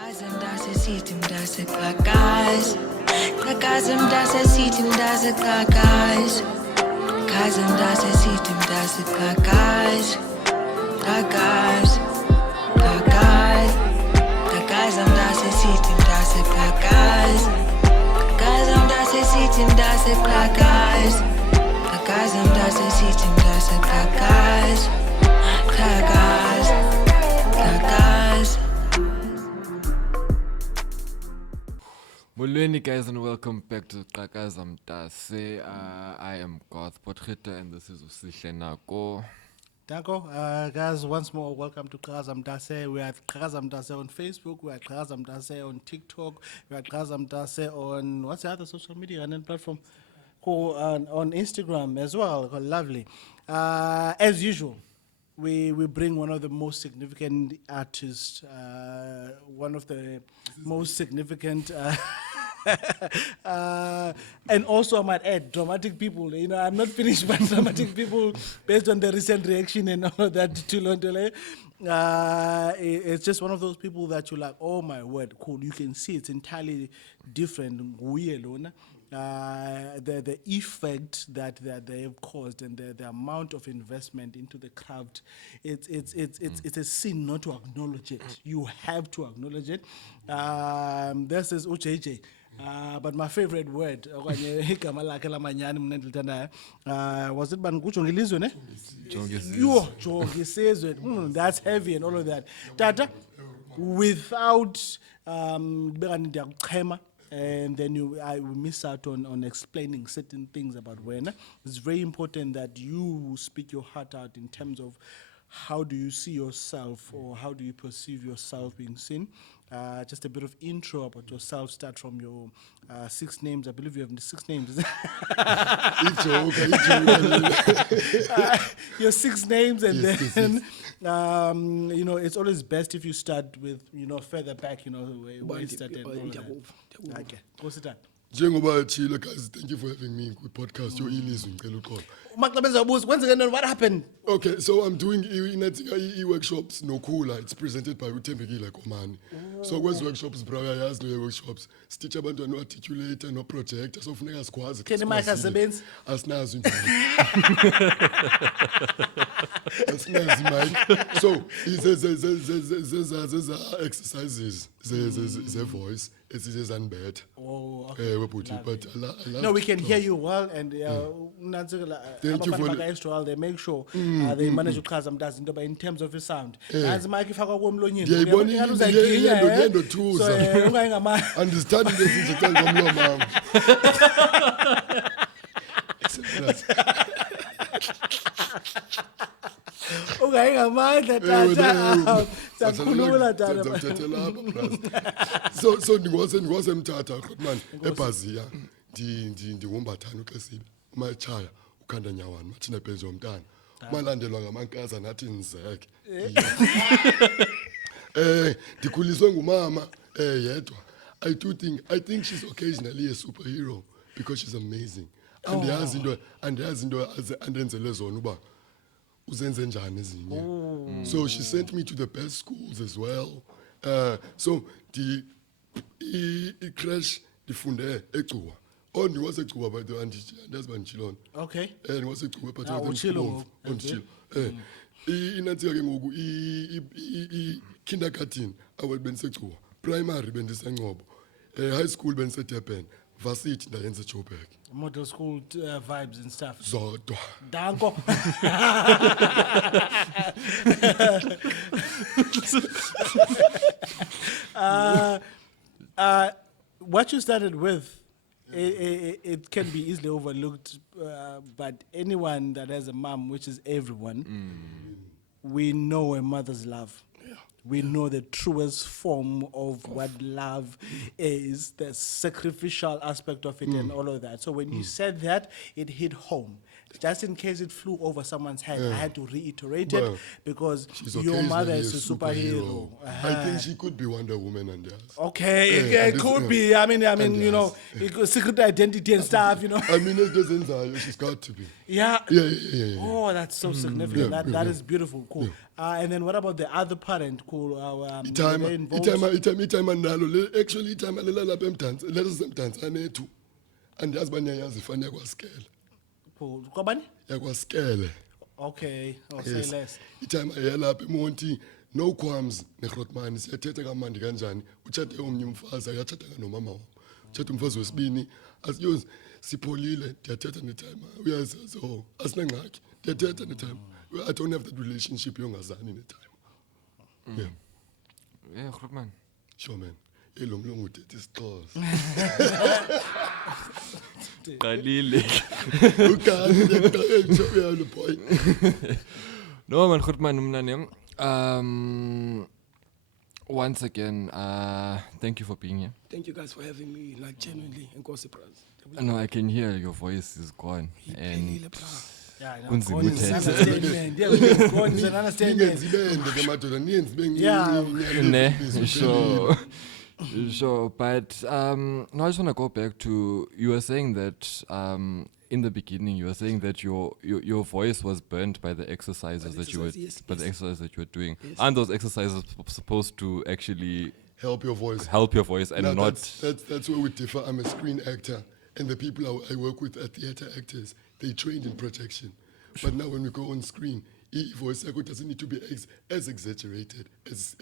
Qhakaza Mntase sithi Mntase Qhakaza. Qhakaza Mntase sithi Mntase Qhakaza. Qhakaza Mntase sithi Mntase Qhakaza. Qhakaza. Qhakaza. Qhakaza Mntase sithi Mntase Qhakaza. Qhakaza Mntase sithi Mntase Qhakaza. Qhakaza Mntase sithi Mntase Qhakaza. Qhakaza. Qhakaza. Molweni guys and welcome back to Qhakaza Mntase. I am Garth Potgieter and this is Usihle Nako. Danko, guys, once more, welcome to Qhakaza Mntase. We are at Qhakaza Mntase on Facebook, we are at Qhakaza Mntase on TikTok, we are at Qhakaza Mntase on, what's the other social media and then platform? Cool, on Instagram as well, lovely. As usual, we bring one of the most significant artists, one of the most significant... and also I might add dramatic people. You know, I'm not finished by dramatic people based on the recent reaction and all of that to Londole. It's just one of those people that you're like, oh my word, cool. You can see it's entirely different. The effect that they have caused and the amount of investment into the craft, it's a sin not to acknowledge it. You have to acknowledge it. This is UJJ. But my favorite word, was it Banguchongilizwe, ne? Jongisizwe. That's heavy and all of that. Tata, without and then I will miss out on explaining certain things about when. It's very important that you speak your heart out in terms of how do you see yourself or how do you perceive yourself being seen. Just a bit of intro about yourself. Start from your 6 names. I believe you have 6 names. Your 6 names, and yes, then you know, it's always best if you start with, you know, further back, you know, where you started. Okay, go sit down. Njengoba chile guys, thank you for having me with podcast your ilizwi ngicela uxolo. Once again, what happened? Okay, so I'm doing workshops no cooler. It's presented by Utembekile Komani. So kwezi workshops bro yazi no workshops. Stitch abantwana no articulator no projector so funeka sikwazi. Can mic asebenzi? Asinazo nje. Asinazo mic. So these exercises the voice it's unbetter. Oh, okay. But no, we can hear you well, and thank you for extra. They make sure they manage to Qhakaza Mntase into in terms of your sound. As Mike ifakwa komlonyeni. Understanding this is a komlo mama. So ndingwase mthatha man ebhazia ndiwombathana uXesibe umachaya ukhanda nyawana mathina benzo umntana malandelwa ngamankaza nathi nizeke ndikhuliswe ngumama yedwa I think she's occasionally a superhero because she's amazing and yazi into andenzele zona uba uzenze njani ezinye. So she sent me to the best schools as well. So the crash difunde eCuwa. Oh, ndiwase eCuwa by the way, that's Banchilon. Okay. Ndiwase eCuwa but Uchilo. Inathi ke ngoku kindergarten awubenze eCuwa. Primary bendisengcobo. High school bense Durban. Varsity ndayenza eJoburg. Model school vibes and stuff. Zodwa. Danko. What you started with, it can be easily overlooked, but anyone that has a mom, which is everyone, we know a mother's love. We know the truest form of what love is, the sacrificial aspect of it and all of that. So when you said that, it hit home. just in case it flew over someone's head, I had to reiterate Well, it because She's your mother occasionally is a superhero. I think she could be Wonder Woman and yes. Okay, Yeah, it and could this- be. I mean, and you know, secret identity and stuff, you know. I mean, it doesn't she's got to be. Yeah. Yeah. Oh, that's so significant. Yeah, That is beautiful. Cool. And then what about the other parent? Cool. Were Itime they involved? nalo actually itime lela lapha eMdansi lelo semdansi anethu andiyazi banyayazi ifani yakwaskele Cool. Kwabani? yakwaskele Okay. I'll say less. itime yalapha eMonti no qualms neGrotman siyathetha kamandi kanjani utshate omnye umfazi akathatha nomama wami utshate umfazi wesibini asiyozi sipholile ndiyathetha netime uyazi so asinangxaki ndiyathetha netime I don't have that relationship yongazani netime Yeah, goed man. sure man lo mlungu uthetha isiXhosa Qalile. ukanti ndiyaqala uyalo boy No man, goed man, mnane. Once again, thank you for being here. Thank you guys for having me, like genuinely, Nkosi Bras. No, I can hear your voice is gone. And Yeah, I know. Kunzima Gone is an uthetha. understatement. Yeah, gone is an understatement. ningenzi bende ke madoda niyenzi Yeah. ne, sure. But no, I just want to go back to, you were saying that in the beginning, you were saying that your voice was burnt by the exercises that you were, exercise, yes, by the yes. exercises that you were doing. Aren't those exercises supposed to actually help your voice help your voice and Now, not? that's where we differ. I'm a screen actor and the people I work with are theater actors. They trained in projection but now when we go on screen voice yakho doesn't need to be as exaggerated as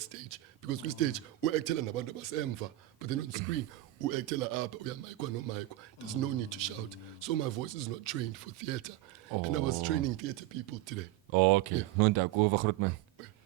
stage because we stage u-actela nabantu abasemva but then on screen u-actela apha uyamaikwa nomaikwa there's no need to shout so my voice is not trained for theater and I was training theater people today Oh, okay. No, ndakuva groot man.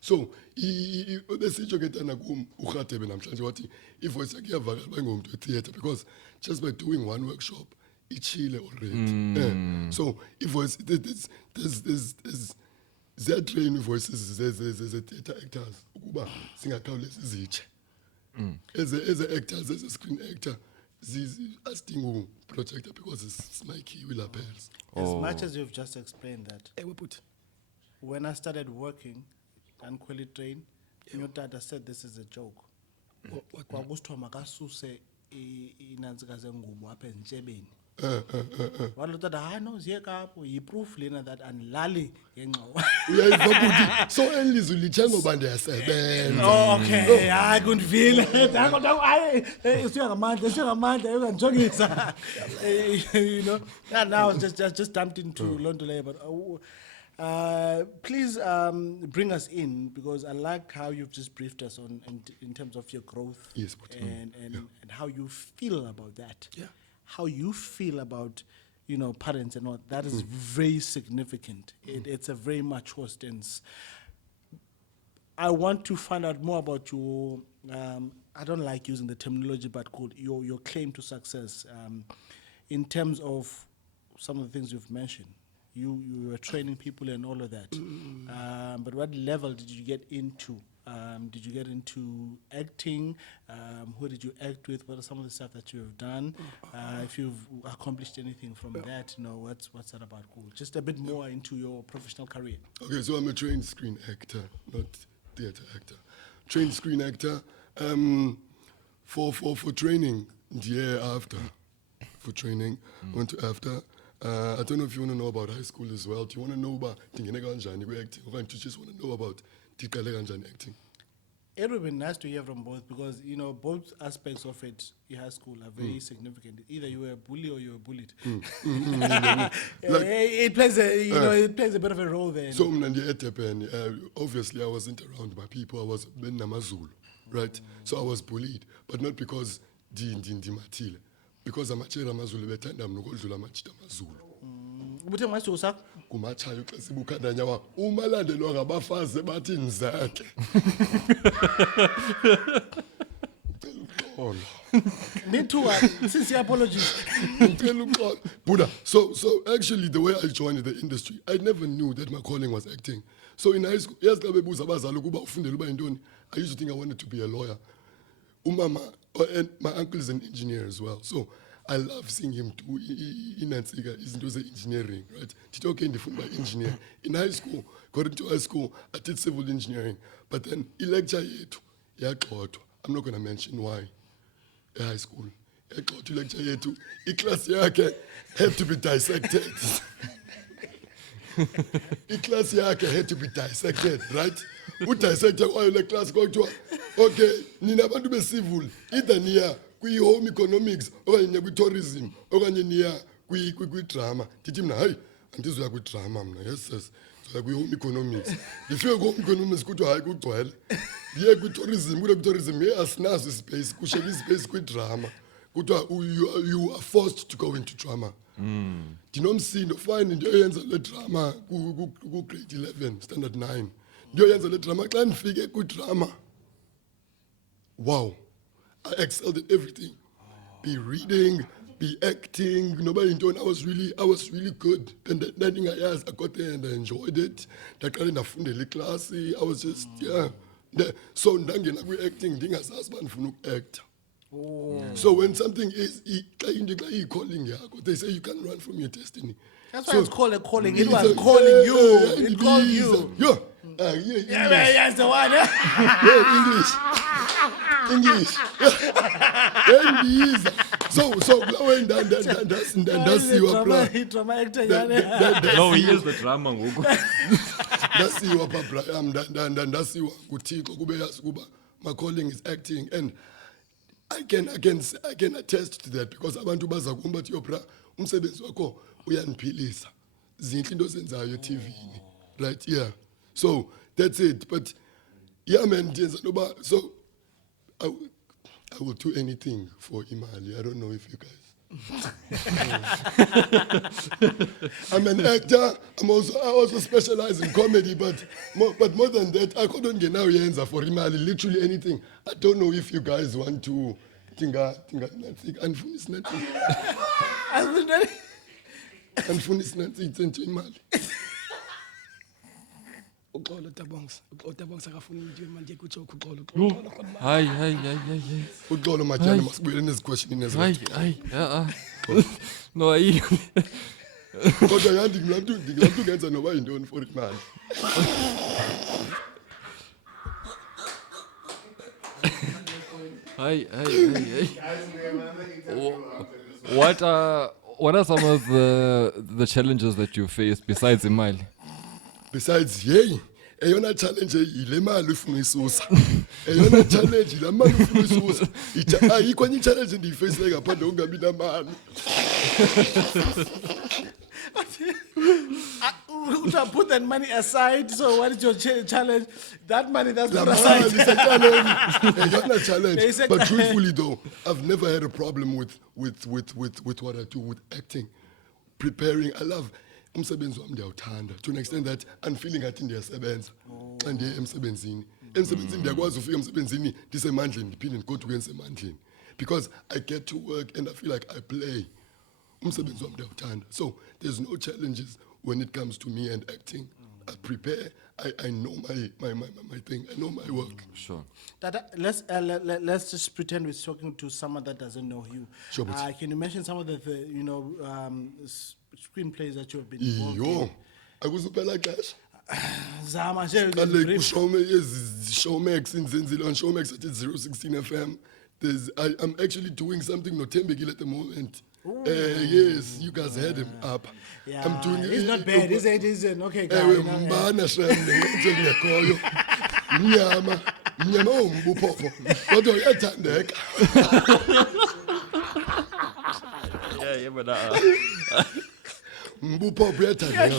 so besitsho ke ntana kum urhatebe namhlanje wathi ivoice yakhe iyavakala uba ingomntu wetheatre because just by doing one workshop ichile already so ivoice there's ziyatrain ivoices ze-theatre actors ukuba singakhawulezi zitshe as a actors as a screen actor asidinga ukuprojecta because simayikhiwe ilaphels As much as you've just explained that, Ewe bhuti. when I started working and Quality Train, your dad said this is a joke. Kwakusithiwa makasuse inantsikazi yengubo apha ezintshebeni. Wathi lo tata hayi no ziyeka apho yiproof lena that andilali ngengxowa. uyayiva buthi so elizwi litshe ngoba ndiyasebenza Oh, okay. Hayi kundivile. Hayi isiyangamandla uyangijongisa. You know. Yeah, now I was just dumped into London labor. Please bring us in because I like how you've just briefed us on in terms of your growth Yes, but, and how you feel about that. Yeah. How you feel about, you know, parents and all. That is very significant. It's a very mature stance. I want to find out more about your, I don't like using the terminology, but called your claim to success in terms of some of the things you've mentioned. You were training people and all of that. But what level did you get into? Did you get into acting? Who did you act with? What are some of the stuff that you have done? If you've accomplished anything from that, you know, what's that about? Cool. Just a bit more into your professional career. Okay, so I'm a trained screen actor, not theater actor. Trained screen actor. For training, yeah, after. For training, went to after. I don't know if you want to know about high school as well. Do you want to know about acting? Or do you just want to know about acting? It would be nice to hear from both because, you know, both aspects of it in high school are very significant. Either you were a bully or you were bullied. It plays a, you know, it plays a bit of a role there. So obviously I wasn't around my people. I was Ben Namazulu, right? So I was bullied, but not because Matile. Because I'm a chera Mazulu, betanda mnogodlula machita Mazulu. Ubuthe ngasizo sakho? Kumachayo xa sibukhandanya wa umalandelwa ngabafazi bathi nzake. Me too. Sincere apologies. Buddha. So actually the way I joined the industry, I never knew that my calling was acting. So in high school, yes, I used to think I wanted to be a lawyer. Umama and my uncle is an engineer as well. So I love seeing him do inansika izinto ze-engineering, right? Did okay ndifunda by engineer. In high school, according to high school, I did civil engineering, but then lecture yethu yaxothwa. I'm not going to mention why. In high school, yaxothwa lecture yethu. Class yakhe had to be dissected. Class yakhe had to be dissected, right? Who dissected while the class go to? Okay, nina bantu be civil, either niya kwi home economics, okanye niya kwi tourism, okanye niya kwi drama. Tithi mna hayi andizoya kwi drama mna. Yes sis. So kwi home economics. Ndifike ku home economics kuthiwa hayi kugcwele. Ndiye kwi tourism, kule tourism asinazo space, kushela space kwi drama. Kuthiwa you are forced to go into drama. Ndinomsindo fine ndiyoyenza le drama ku grade 11 standard 9. Ndiyoyenza le drama xa ndifike ku drama. Wow. I excelled at everything. Be reading, be acting, noba yintoni. I was really good. And that thing I got there and I enjoyed it. Ndaqala ndafundela class. I was just so ndangena kwi acting ndingasazi uba ndifuna ukuact. So when something is calling yakho, they say you can't run from your destiny. That's why it's called a calling. It was calling you. It called you. Yeah. Yeah, that's the one. English. So when that's your plan. Drama actor. No, he is the drama ngoku. That's your papa. That's your kuthixo kube yazi kuba my calling is acting, and I can attest to that because abantu baza kum bathi yopra umsebenzi wakho uyaniphilisa. Zinhle into zenzayo TV, right? Yeah. So that's it. But yeah, man, so I will do anything for Imali. I don't know if you guys. I'm an actor. I also specialize in comedy, but more than that, I couldn't get now yenza for Imali. Literally anything. I don't know if you guys want to tinga nothing. Unfinished nothing. Unfinished nothing. It's Imali. Uxolo Tabongs akafuna ukuthi manje kujoke uxolo. Hayi. Uxolo majani masibuyele neziquestionini ezo. Hayi. No, hayi. Kodwa yandi ngilapho ungenza noba yintoni for imali. Hayi. What are some of the challenges that you face besides Imali? Besides, eyona challenge yile mali ufuna isusa. Eyona challenge la mali ufuna isusa. Ayikho enye challenge ndiyifacele ngaphandle ungabi namali. Put that money aside. So what is your challenge? That money that's not aside. It's a challenge. It's not a challenge. But truthfully though, I've never had a problem with what I do with acting, preparing. I love umsebenzi wami ndiyawuthanda to an extent that I'm feeling ngathi ndiyasebenza xa ndiye emsebenzini. Emsebenzini ndiyakwazi ufika emsebenzini ndisemandleni ndiphinde ndigoduke ndisemandleni because I get to work and I feel like I play. Umsebenzi wami ndiyawuthanda. So there's no challenges when it comes to me and acting. I prepare. I know my thing. I know my work. Sure. Tata, let's just pretend we're talking to someone that doesn't know you. Sure, but can you mention some of the screenplays that you have been involved in? Akuzuphela xesha. Zama nje Like brief. Showmax in Zenzile on Showmax at 016 FM. I'm actually doing something nothembekile at the moment. Yes, you guys had him up. Yeah, I'm doing he's not bad. He's an okay guy. Mbana shemne ngekhoyo. Mnyama umbuphopho. Kodwa uyathandeka. Yeah, but Mbuphopho uyathandeka.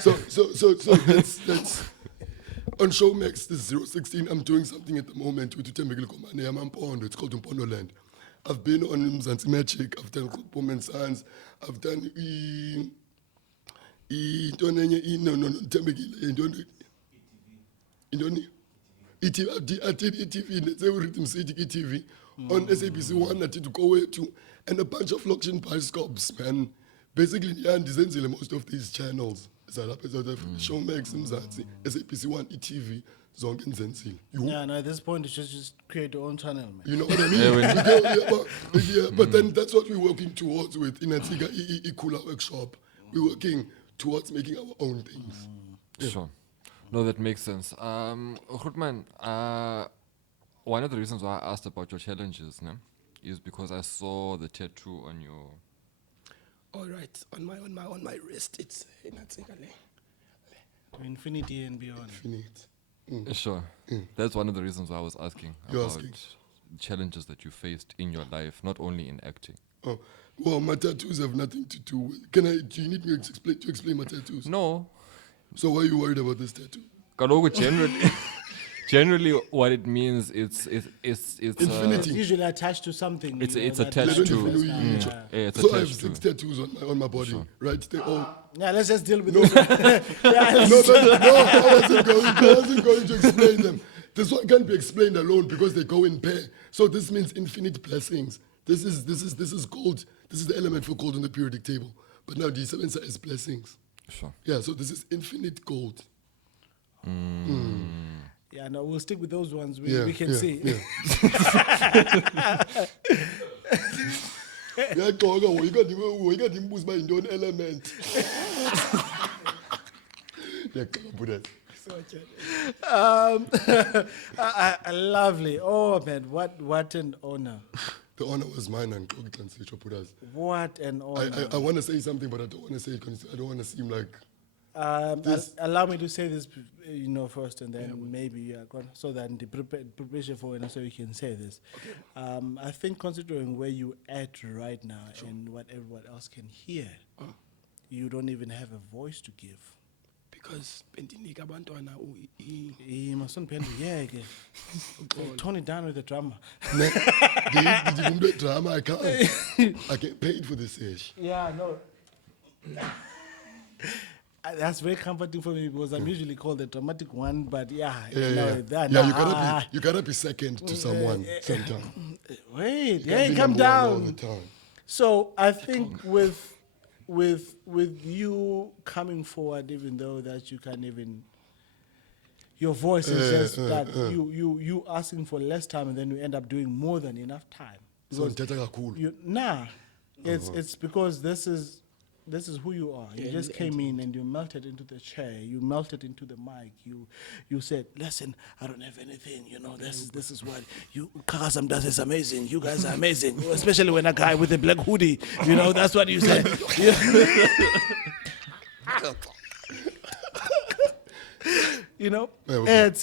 So that's on Showmax, this 016, I'm doing something at the moment with Utembekile Komane Yamampondo. It's called Umpondo Land. I've been on Mzansi Magic, I've done Pom and Sons, I've done I did ETV, they were Rhythm City ETV. On SABC 1, I did to go to, and a bunch of Loction Bioscopes, man. Basically, yeah, Ndizenzile most of these channels. Showmax, Mzansi, SABC 1, ETV. zonke nizenzile. You Yeah, no, at this point, you should just create your own channel, man. you know what I mean? But then that's what we're working towards with Inatika Ikula Workshop. We're working towards making our own things. Sure. No, that makes sense. Grootman, one of the reasons why I asked about your challenges, ne, is because I saw the tattoo on your. All right, on my wrist, it's Infinity and beyond. Infinite. Sure. That's one of the reasons why I was asking You're about asking. the challenges that you faced in your life, not only in acting. Oh, well, my tattoos have nothing to do with. Do you need me to explain my tattoos? No. So why are you worried about this tattoo? Kaloku, generally what it means, it's Infinity. It's usually attached to something. It's you know, attached that- They don't to- even know you Yeah. need. it's So I have attached 6 to. tattoos on my body, right? They all. Yeah, let's just deal with this. No, I wasn't going to explain them. This one can't be explained alone because they go in pair. So this means infinite blessings. This is gold. This is the element for gold on the periodic table. But now D7 is blessings. Sure. Yeah, so this is infinite gold. Yeah, no, we'll stick with those ones Yeah, we can yeah, see. Yeah. Yeah, we got him boost by own element. Yeah, put that. Lovely. Oh, man, what an honor. The honor was mine and put us. What an honor. I want to say something, but I don't want to say it because I don't want to seem like. Allow me to say this, first, and then maybe you are gone, so that in the preparation for it, so you can say this. I think considering where you at right now and what everyone else can hear, you don't even have a voice to give. because bendinika abantwana You mustn't pen tone it down with the drama. Did you drama? I can't. I get paid for this ish. Yeah, no. That's very comforting for me because I'm usually called the dramatic one, but Yeah, you gotta be second to someone sometime. Wait, You can't be come number one all the down. time. So I think with you coming forward, even though that you can't even, your voice is just that you asking for less time and then you end up doing more than enough time. So Because ndithetha kakhulu. it's because this is who you are. You just came in and you melted into the chair. You melted into the mic. You said, "Listen, I don't have anything. This is what you. Qhakaza Mntase is amazing. You guys are amazing, especially when a guy with a black hoodie. That's what you said."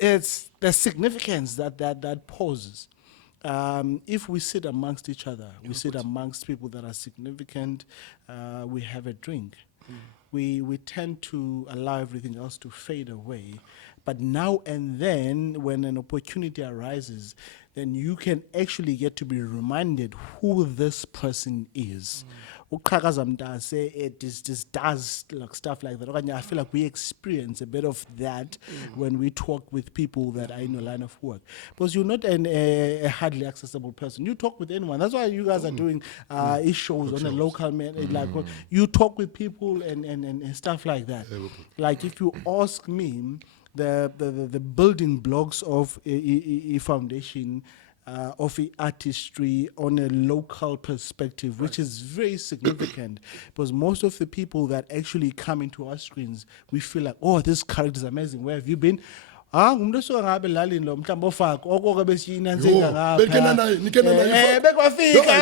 It's the significance that poses. If we sit amongst each other, we sit amongst people that are significant, we have a drink. We tend to allow everything else to fade away. But now and then, when an opportunity arises, then you can actually get to be reminded who this person is. Qhakaza Mntase, it just does like stuff like that. I feel like we experience a bit of that when we talk with people that are in your line of work. Because you're not a hardly accessible person. You talk with anyone. That's why you guys are doing shows on a local man. Like you talk with people and stuff like that. Like if you ask me, the building blocks of a foundation, of artistry on a local perspective, which is very significant because most of the people that actually come into our screens, we feel like, oh, this character is amazing. Where have you been? Ngumuntu osuka ngabe elalini lo mhlawumbe ofaka okoko besiyinansenga ngapha. Bekena naye, nikena naye. Bekwafika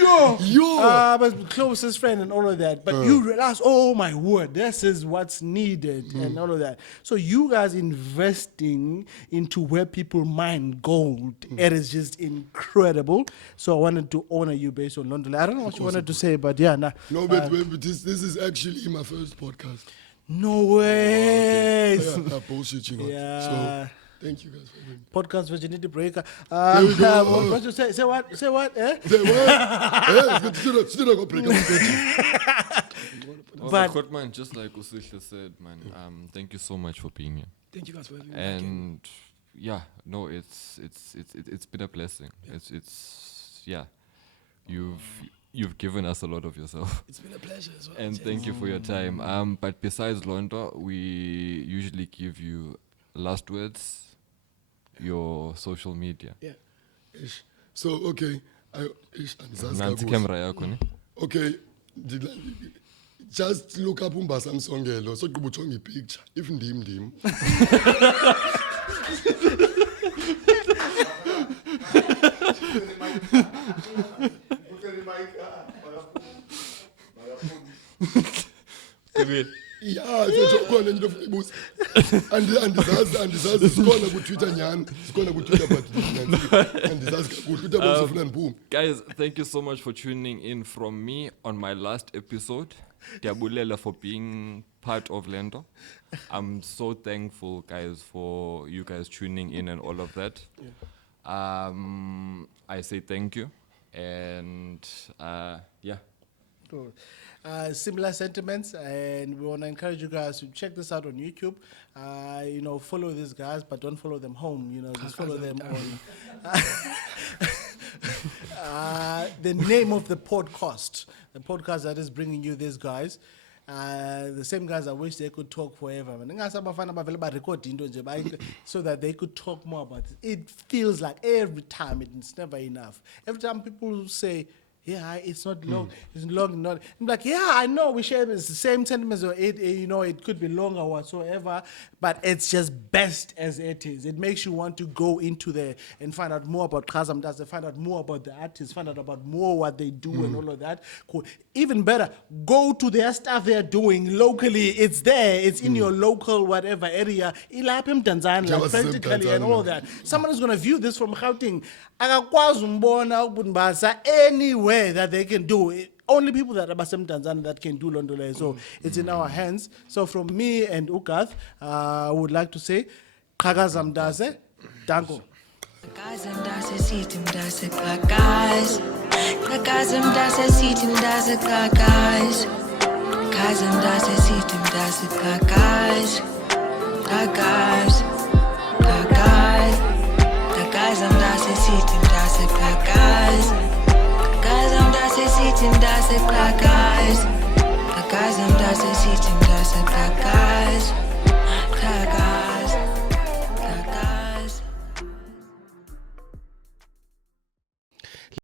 Yo. Yo. But closest friend and all of that. But you realize, oh my word, this is what's needed and all of that. So you guys investing into where people mine gold, it is just incredible. So I wanted to honor you based on London. I don't know what you wanted to say, but yeah, nah. No, but this is actually my first podcast. No way. I bullshit you. Yeah. So thank you guys for having me. Podcast virginity breaker. we go. What you say? Say what? Say what? Still go break up. But Grootman, just like Usihle said, man, thank you so much for being here. Thank you guys for having me. And yeah, no, it's been a blessing. It's you've you've given us a lot of yourself. It's been a pleasure as well. And thank you for your time. But besides Londo, we usually give you last words, your social media. Yeah. So okay, andizazi Nansi kakuhle. camera yakho ne? Okay, just look up Mbasa Msongelo so gqiba ujonga ipicture if ndim. Yeah, so khona into ofuna ibuza. Andizazi sikhona ku Twitter nyani, sikhona ku Twitter but andizazi kakuhle uTabox ufuna ndiphume. Guys, thank you so much for tuning in from me on my last episode. Diabulela for being part of Lendo. I'm so thankful, guys, for you guys tuning in and all of that. I say thank you. And yeah. Cool. Similar sentiments, and we want to encourage you guys to check this out on YouTube. Follow these guys, but don't follow them home. Just follow them on the name of the podcast that is bringing you these guys. The same guys I wish they could talk forever. So that they could talk more about it. It feels like every time it's never enough. Every time people say, yeah, it's not long. It's long, not. I'm like, yeah, I know we share the same sentiments, or it could be longer or whatsoever, but it's just best as it is. It makes you want to go into there and find out more about Qhakaza Mntase, find out more about the artists, find out about more what they do and all of that. Cool. Even better, go to their stuff they're doing locally. It's there. It's in your local whatever area. Ilapim Tanzania, like practically and all that. Someone is going to view this from Gauteng. Akakwazi umbona uBunbasa anywhere that they can do it. Only people that are Mbasa Tanzania that can do Londole. So it's in our hands. So from me and Ukath, I would like to say, Qhakaza Mntase, danko. Qhakaza Mntase sithi Mntase Qhakaza. Qhakaza Mntase sithi Mntase Qhakaza. Qhakaza Mntase sithi Mntase Qhakaza. Qhakaza. Qhakaza. Qhakaza Mntase sithi Mntase Qhakaza. Qhakaza Mntase sithi Mntase Qhakaza.